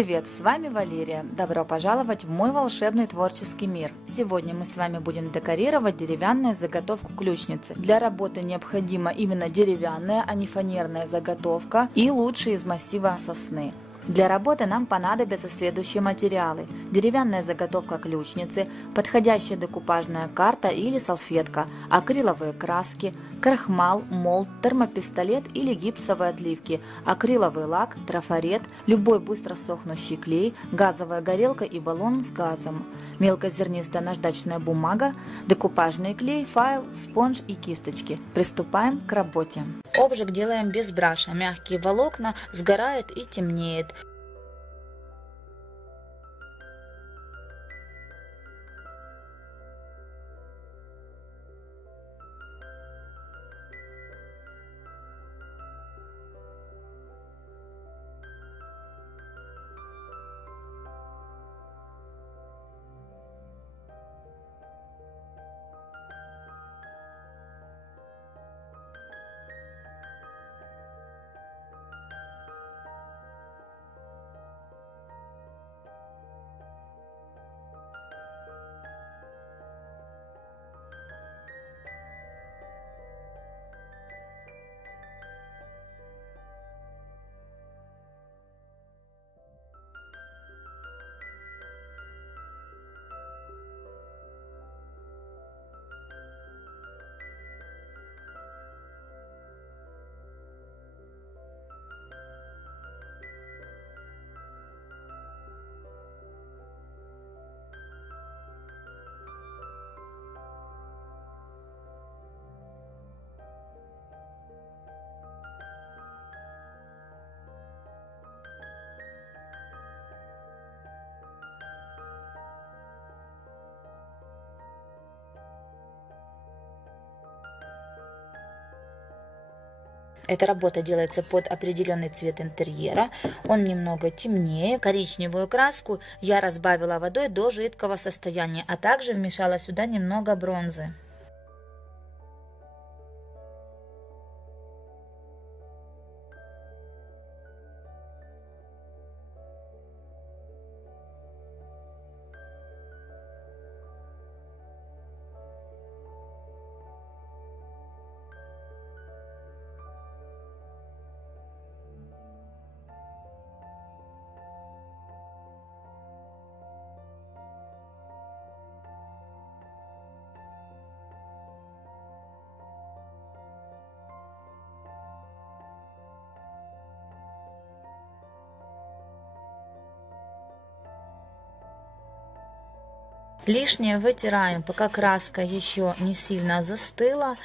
Привет, с вами Валерия. Добро пожаловать в мой волшебный творческий мир. Сегодня мы с вами будем декорировать деревянную заготовку ключницы. Для работы необходима именно деревянная, а не фанерная заготовка и лучше из массива сосны. Для работы нам понадобятся следующие материалы: деревянная заготовка ключницы, подходящая декупажная карта или салфетка, акриловые краски, крахмал, молд, термопистолет или гипсовые отливки, акриловый лак, трафарет, любой быстро сохнущий клей, газовая горелка и баллон с газом, мелкозернистая наждачная бумага, декупажный клей, файл, спонж и кисточки. Приступаем к работе. Обжиг делаем без браша, мягкие волокна сгорают и темнеет. Эта работа делается под определенный цвет интерьера. Он немного темнее. Коричневую краску я разбавила водой до жидкого состояния, а также вмешала сюда немного бронзы. Лишнее вытираем, пока краска еще не сильно застыла.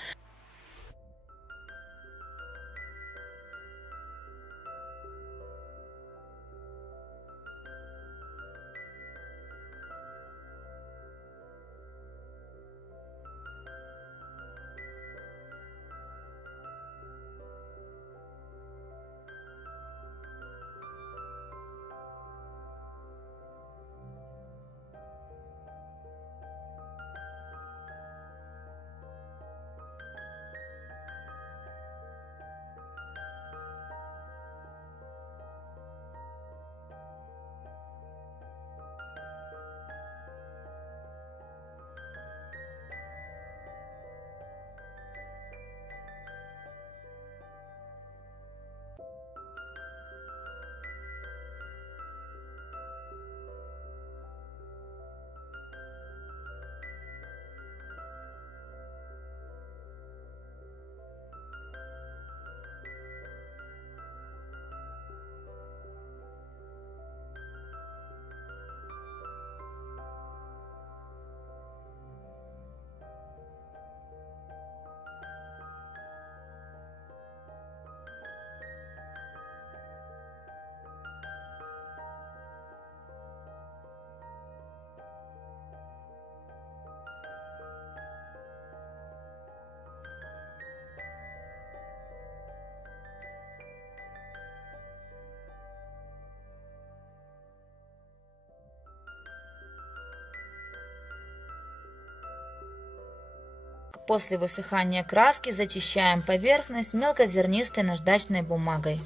После высыхания краски зачищаем поверхность мелкозернистой наждачной бумагой.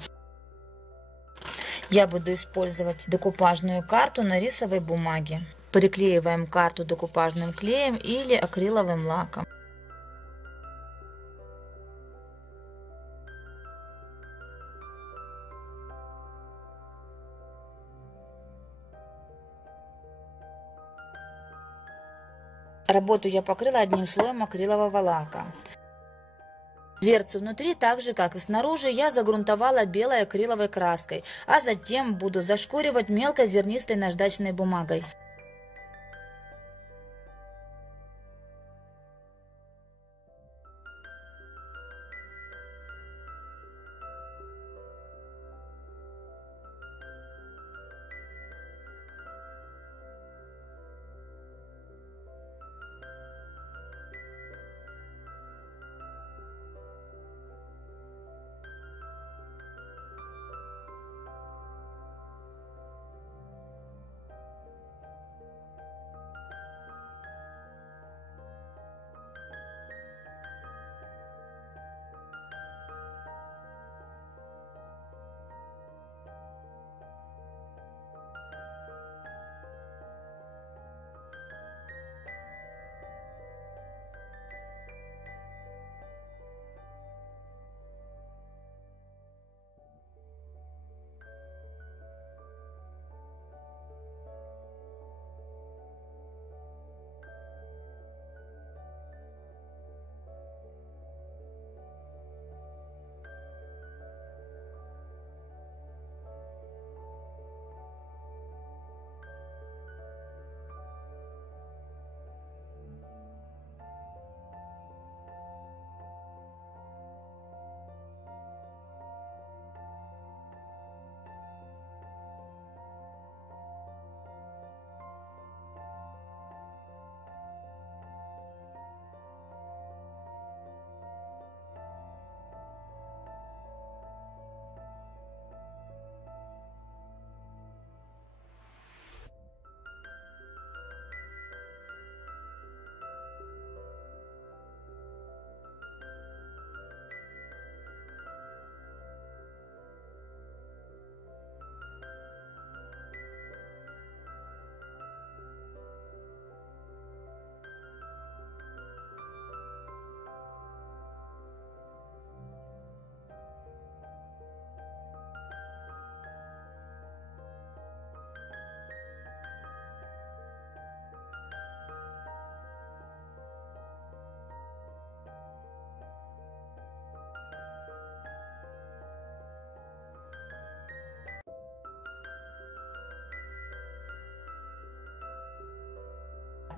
Я буду использовать декупажную карту на рисовой бумаге. Приклеиваем карту декупажным клеем или акриловым лаком. Работу я покрыла одним слоем акрилового лака. Дверцу внутри, так же как и снаружи, я загрунтовала белой акриловой краской, а затем буду зашкуривать мелкозернистой наждачной бумагой.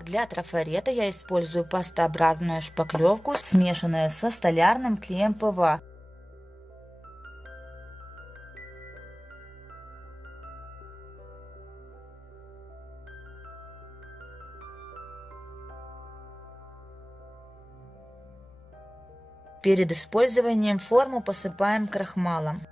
Для трафарета я использую пастообразную шпаклевку, смешанную со столярным клеем ПВА. Перед использованием форму посыпаем крахмалом.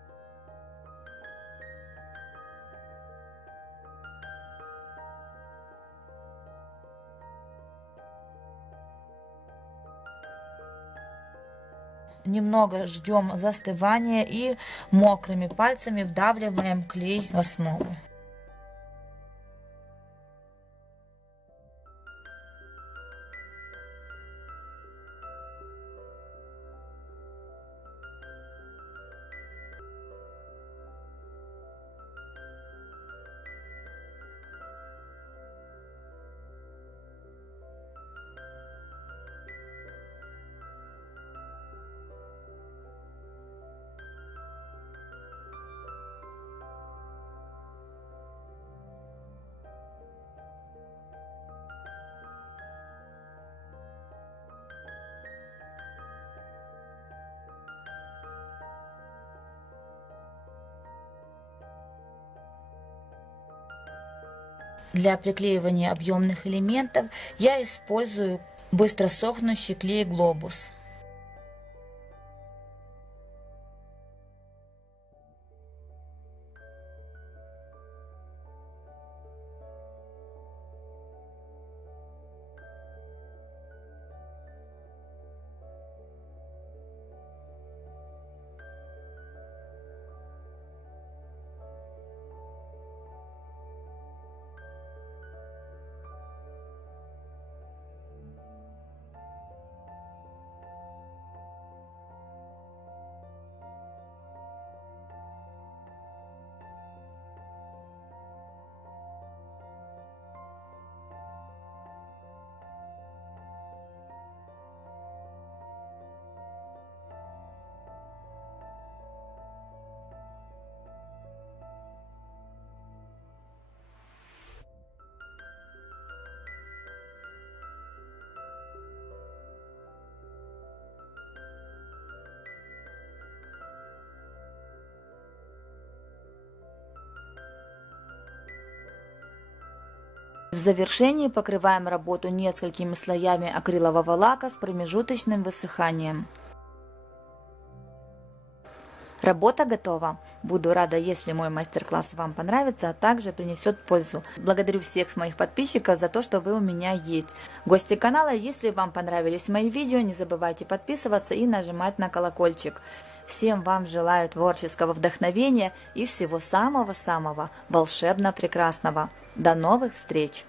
Немного ждем застывания и мокрыми пальцами вдавливаем клей в основу. Для приклеивания объемных элементов я использую быстро сохнущий клей Globus. В завершении покрываем работу несколькими слоями акрилового лака с промежуточным высыханием. Работа готова. Буду рада, если мой мастер-класс вам понравится, а также принесет пользу. Благодарю всех моих подписчиков за то, что вы у меня есть. Гости канала, если вам понравились мои видео, не забывайте подписываться и нажимать на колокольчик. Всем вам желаю творческого вдохновения и всего самого-самого волшебно прекрасного. До новых встреч!